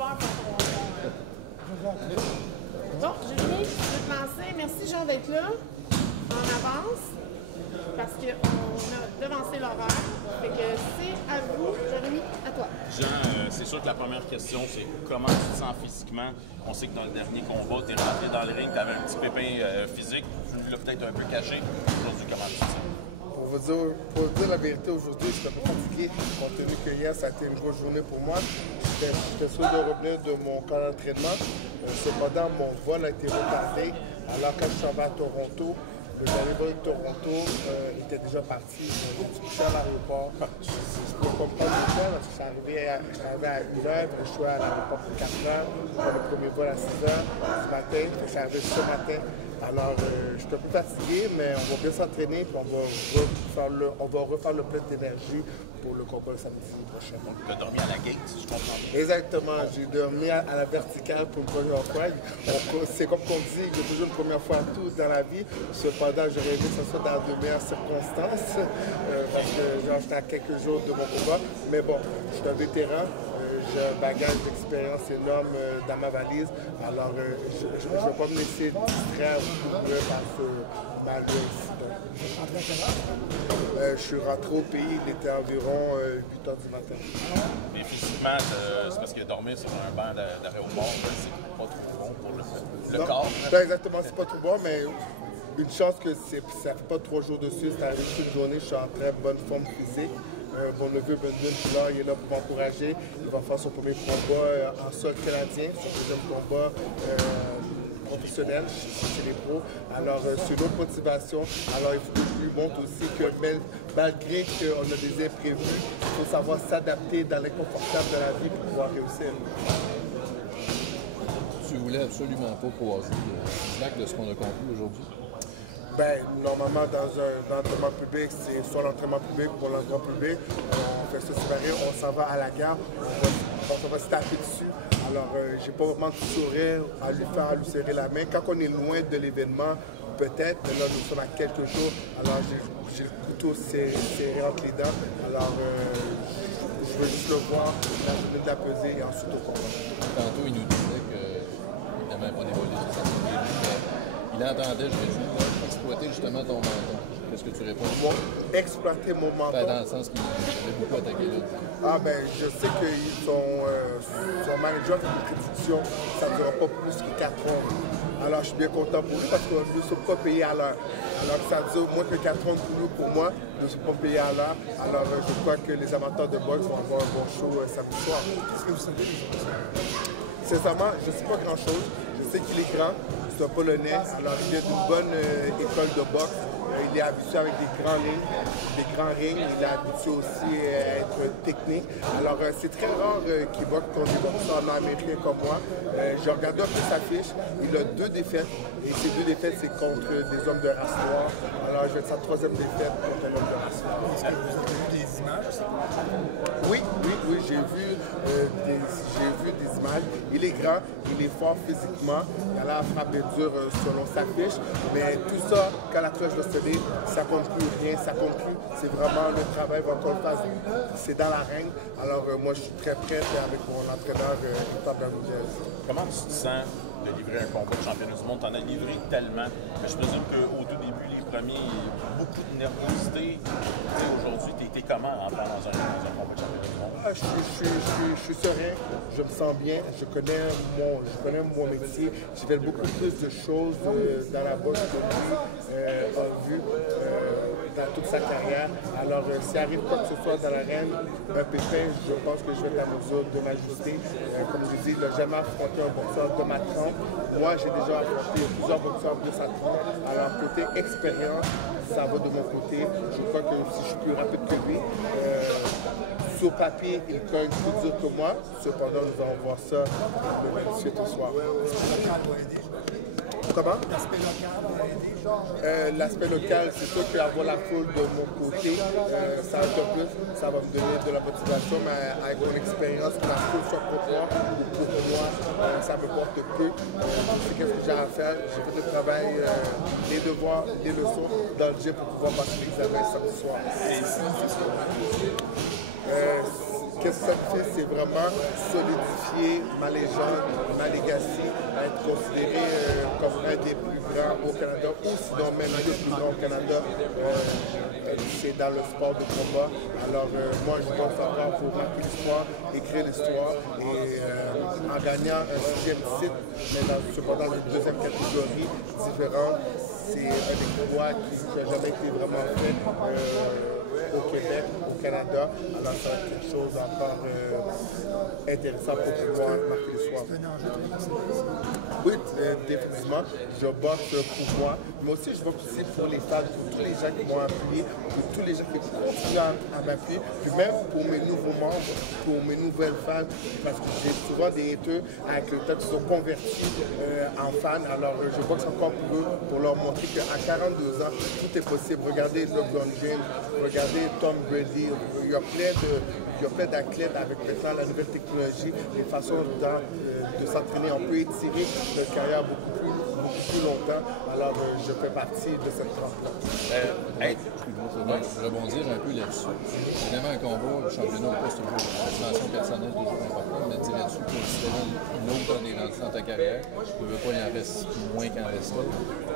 soir pour Bon, Jérémy, je vais te lancer. Merci, Jean, d'être là en avance parce qu'on a devancé l'horaire. Fait que c'est à vous, Jérémy, à toi. Jean, c'est sûr que la première question, c'est comment tu te sens physiquement? On sait que dans le dernier combat, tu es rentré dans le ring, tu avais un petit pépin physique, tu l'as peut-être un peu caché. Aujourd'hui, comment tu te sens? Pour vous dire la vérité, aujourd'hui, je suis un peu fatigué, compte tenu que hier, ça a été une grosse journée pour moi. J'étais sûr de revenir de mon camp d'entraînement. Cependant, mon vol a été retardé. Alors, quand je suis arrivé à Toronto, le vol de Toronto était déjà parti. J'ai dû coucher à l'aéroport. Je peux comprendre pourquoi, parce que je suis arrivé à 1h, puis je suis à l'aéroport pour 4h, pour le premier vol à 6h du matin. Je suis arrivé ce matin. Alors, je suis un peu fatigué, mais on va bien s'entraîner, puis on va refaire le plein d'énergie pour le combat le samedi prochain. Donc, tu as dormi à la gate, si je comprends bien. Exactement, j'ai dormi à la verticale pour une première fois. C'est comme qu'on dit, il y a toujours une première fois à tout dans la vie. Cependant, j'aurais aimé que ce soit dans de meilleures circonstances, parce que j'étais à quelques jours de mon combat. Mais bon, je suis un vétéran. J'ai un bagage d'expérience énorme dans ma valise. Alors, je ne vais pas me laisser distraire par ce malgré incident. Je suis rentré au pays, il était environ 8 h du matin. Mais physiquement, c'est parce que dormir sur un banc d'aéroport, c'est pas trop bon pour le corps. Ben exactement, c'est pas trop bon, mais une chance que ça fait pas 3 jours dessus, c'est arrivé toute une journée, je suis en très bonne forme physique. Mon neveu Bundin Pilar, il est là pour m'encourager. Il va faire son premier combat en sol canadien, son deuxième combat professionnel chez les pros. Alors, c'est une autre motivation. Alors, il faut que je lui montre aussi que malgré qu'on a des imprévus, il faut savoir s'adapter dans l'inconfortable de la vie pour pouvoir réussir. Tu voulais absolument pas croiser le lac de ce qu'on a compris aujourd'hui? Ben, normalement, dans un entraînement public, c'est soit l'entraînement public ou l'entraînement public. On fait ça séparer, on s'en va à la gare, on va se taper dessus. Alors, j'ai pas vraiment de sourire à lui faire, à lui serrer la main. Quand on est loin de l'événement, peut-être, mais là, nous sommes à quelques jours. Alors, j'ai le couteau serré entre les dents. Alors, je veux juste le voir, la journée de la pesée et ensuite au combat. Tantôt, il nous disait que, évidemment, on est volé sur sa famille, mais il entendait, je vais dire, exploiter justement ton menton. Qu'est-ce que tu réponds? Exploiter mon menton? Ben, dans le sens qu'il avait beaucoup attaqué là. Ah ben, je sais que son manager fait une prédiction, ça ne durera pas plus que 4 rondes. Alors, je suis bien content pour lui parce que nous ne sommes pas payés à l'heure. Alors que ça dure moins que 4 rondes pour nous, pour moi, nous ne sommes pas payés à l'heure. Alors, je crois que les amateurs de boxe vont avoir un bon show samedi soir. Qu'est-ce que vous savez? Sincèrement, je ne sais pas grand-chose. Je sais qu'il est grand, c'est un Polonais, alors il vient d'une bonne école de boxe. Il est habitué avec des grands rings, il est habitué aussi à être technique. Alors c'est très rare qu'il boxe contre des boxeurs nord-américains comme moi. J'ai regardé un peu sa fiche, il a 2 défaites, et ces 2 défaites c'est contre des hommes de race noire. Alors je vais être sa 3e défaite contre un homme de race noire. Est-ce que vous avez vu des images? Oui, j'ai vu des images. Il est grand, il est fort physiquement, il a la frappe dure selon sa fiche, mais tout ça, quand la cloche va sonner, ça compte plus rien, ça compte plus. C'est vraiment le travail qu'on fasse. C'est dans l'arène. Alors moi, je suis très prêt avec mon entraîneur, Victor Bermudez. Comment tu te sens de livrer un combat de championnat du monde? Tu en as livré tellement, mais je présume qu'au tout début, les premiers, beaucoup de nervosité. Aujourd'hui, tu étais comment en entrant dans un combat de championnat du monde? Je suis serein, je me sens bien, je connais mon métier, j'ai fait beaucoup plus de choses dans la boxe que lui a vu dans toute sa carrière. Alors, s'il arrive quoi que ce soit dans l'arène, un pépin, je pense que je vais être en mesure de m'ajuster. Comme je dis, il n'a jamais affronté un boxeur de ma trempe. Moi, j'ai déjà affronté plusieurs boxeurs de sa trempe. Alors, côté expérience, ça va de mon côté. Je crois que si je suis plus rapide que lui, sur papier, il cogne plus dur que moi. Cependant, nous allons voir ça le suite au soir. Comment? L'aspect local va aider. L'aspect local, c'est sûr qu'avoir la foule de mon côté, ça un peu plus, ça va me donner de la motivation, mais avec mon expérience, que la foule soit pour moi ou pour moi, ça me porte peu. Je sais qu'est-ce que j'ai à faire. J'ai fait le travail, les devoirs, les leçons dans le gym pour pouvoir passer l'examen samedi soir. qu'est-ce que ça me fait? C'est vraiment solidifier ma légende, ma legacy, à être considéré comme un des plus grands au Canada, ou sinon même un des plus grands au Canada. C'est dans le sport de combat. Alors moi, je boxe encore pour marquer l'histoire, écrire l'histoire, et en gagnant un 6e titre, mais cependant une 2e catégorie différente, c'est un exploit qui n'a jamais été vraiment fait au Québec, au Canada. Alors ça va être quelque chose encore intéressant pour pouvoir marquer l'histoire. Oui, définitivement, je boxe pour moi, mais aussi je boxe aussi pour les fans, pour tous les gens qui m'ont appuyé, pour tous les gens qui continuent à m'appuyer, puis même pour mes nouveaux membres, pour mes nouvelles fans, parce que j'ai souvent des haters avec le temps qui sont convertis en fans. Alors je boxe encore pour eux, pour leur montrer qu'à 42 ans, tout est possible. Regardez LeBron James, regardez Tom Brady, il y a plein d'athlètes avec maintenant la nouvelle technologie, les façons de s'entraîner. On peut étirer notre carrière beaucoup plus longtemps. Alors, je fais partie de cette trempe-là. Je rebondir un peu là-dessus. Évidemment, un combat, le championnat au poste, toujours une dimension personnelle toujours importante, mais dirais-tu que si tu une autre année rendue dans ta carrière, tu ne veux pas, il en reste moins qu'en reste là.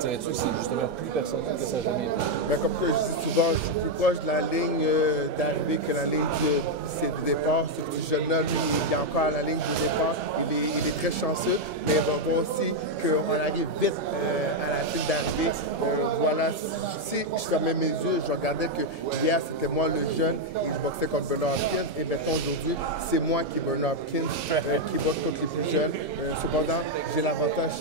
Dirais-tu que c'est justement plus personnel que ça n'a jamais été? Ben, comme que je dis souvent, je suis plus proche de la ligne d'arrivée que la ligne de départ. Ce petit jeune-là, il est encore à la ligne de départ. Il est très chanceux, mais on voit aussi qu'on arrive vite à la file d'arrivée. Voilà, si je fermais mes yeux, je regardais que hier c'était moi le jeune et je boxais contre Bernard Hopkins, et maintenant aujourd'hui c'est moi qui est Bernard Hopkins qui boxe contre les plus jeunes. Cependant, j'ai l'avantage,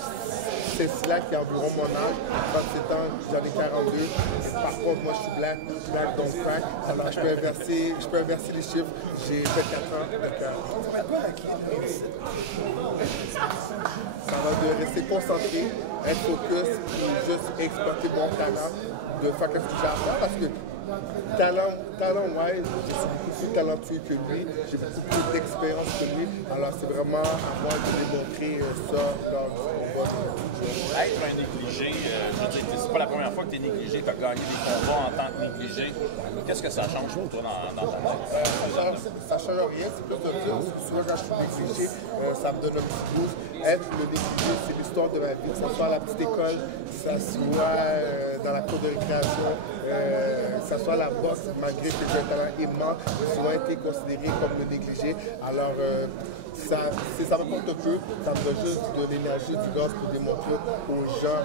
c'est cela qui a environ mon âge, 37 ans, j'en ai 42. Et par contre, moi je suis black don't crack, alors je peux inverser les chiffres. J'ai 24 ans de cœur. Ça va de rester concentré, être focus, et juste exploiter mon talent, de faire ce que j'ai à faire, parce que talent-wise, je suis beaucoup plus talentueux que lui, j'ai beaucoup plus d'expérience que lui, alors c'est vraiment à moi de démontrer ça dans le combat. Être un négligé, je veux dire, c'est pas la première fois que tu es négligé, tu as gagné des combats en tant que négligé. Qu'est-ce que ça change pour toi dans ton tête? Ça change rien, c'est plus de dire. Souvent quand je suis négligé, ça me donne un petit boost. Être le négligé, c'est l'histoire de ma vie, que ce soit à la petite école, que ce soit dans la cour de récréation, que ce soit la boxe, malgré que j'ai un talent immense, j'ai souvent été considéré comme le négligé. Alors, ça m'apporte un peu, ça me donne juste de l'énergie, du gaz pour démontrer aux gens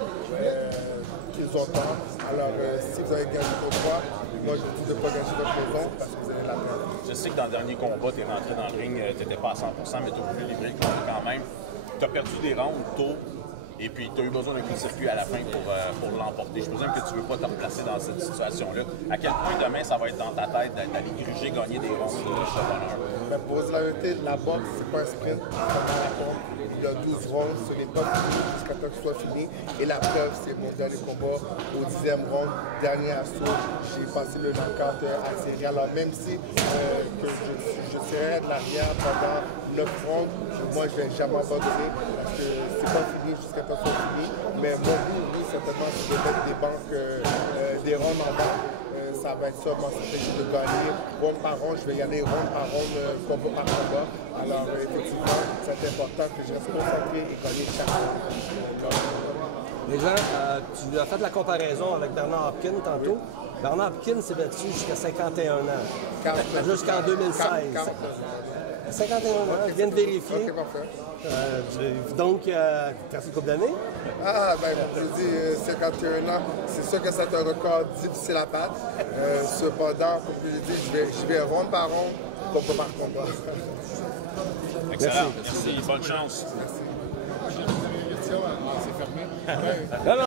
qu'ils ont tort. Alors, si vous avez gagné votre droit, moi je vous dis de ne pas gagner votre raison parce que vous avez la peine. Je sais que dans le dernier combat, tu es rentré dans le ring, tu n'étais pas à 100%, mais tu as voulu livrer le combat quand même. Tu as perdu des rounds tôt. Et puis, tu as eu besoin d'un coup de circuit à la fin pour l'emporter. Je présume que tu ne veux pas te replacer dans cette situation-là. À quel point demain, ça va être dans ta tête d'aller gruger, gagner des ronds de ce bonheur? Ben, pour la vérité, la boxe, c'est pas un sprint, c'est un marathon. Il y a 12 rounds, ce n'est pas fini jusqu'à temps que ce soit fini. Et la preuve, c'est mon dernier combat au 10e round, dernier assaut. J'ai passé le knockout à série. Alors, même si que je serai de l'arrière pendant 9 rounds, moi, je ne vais jamais abandonner parce que c'est pas fini jusqu'à temps que ce soit fini. Mais mon but, oui, certainement, c'est de mettre des banques, des rounds en banque. Ça va être ça, ma stratégie de gagner round par round. Je vais y aller round par round, combat par combat. Alors, effectivement, c'est important que je reste concentré et gagner chaque round. Déjà, tu as fait la comparaison avec Bernard Hopkins tantôt. Bernard Hopkins s'est battu jusqu'à 51 ans. Jusqu'en 2016. 51 ans, je viens de vérifier. OK, parfait. Donc, tu as fait une couple d'années? Ah, ben, je dis 51 ans, c'est sûr que c'est un record difficile à battre. Cependant, comme je l'ai dit, je vais round par round, combat par combat. Excellent. Merci. Bonne chance. Merci. C'est fermé.